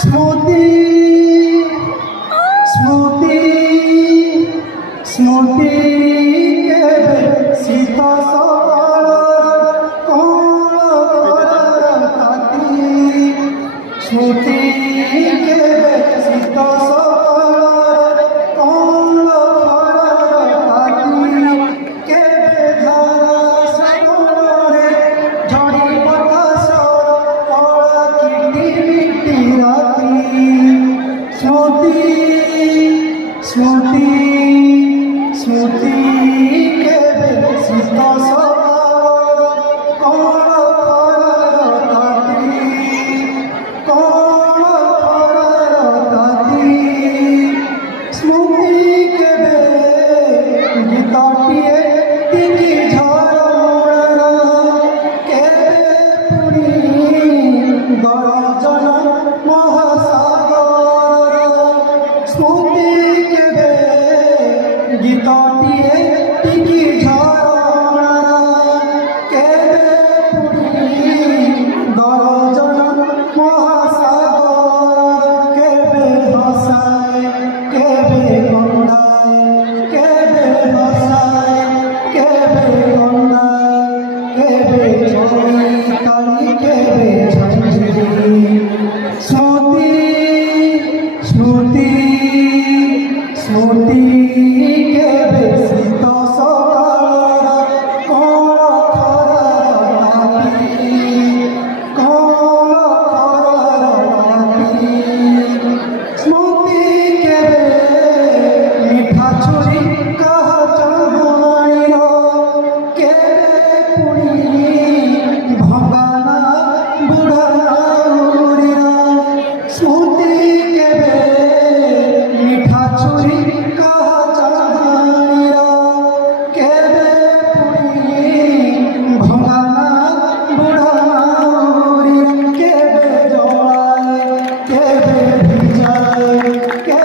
स्मृति स्मृति स्मृति के सीता सवाल कौन करती स्मृति के सीता सवाल कौन करती के धारा सरोरे झड़ी बतास और किटी मिट्टी राती स्मृति स्मृति स्मृति के सीता सवाल कौन करती कौन करती स्मृति के गीताटिए टिकी झरना के पुरी गरजन महासागर स्मृति के गीताटिए टिकी झरना के पुरी गरजन महासागर के हसाए के गंगाए के हसाए के गंगाए के चोरी तारी के झंझरी स्मृति स्मृति स्मृति के सीता सकाल कौन खरती कौन खरती स्मृति के मीठा छुरी कह चढ़ाई के पुरी भगाना बुढ़ाउरी स्मृति के मीठा छुरी कह चढ़ाई के पुरी भगाना बुढ़ाउरी के जोड़ाए के भिजाए के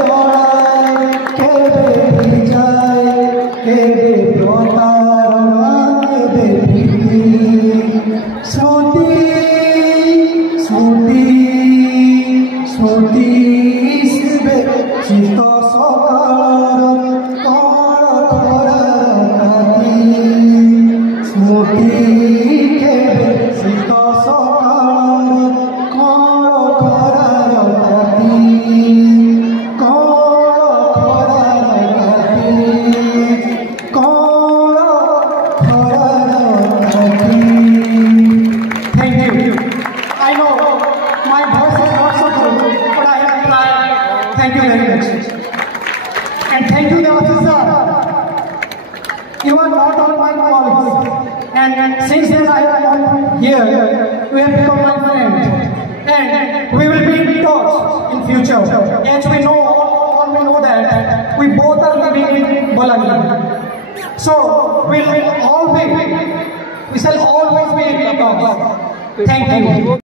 जोड़ाए के भिजाए के प्रतारणा के स्मृति स्मृति स्मृति शिवे चित्त सकाल कौन करती स्मृति के चित्त सकाल कौन करती कौन करती Thank you. I know my voice is not so good, but I have tried. Thank you very much. And thank you, Devasith sir. You are not all my colleagues. And since then I am here, you have become my friend. And we will be in touch in future. As we know, all we know that we both are living in Balangir. So we shall always be in touch. Thank you.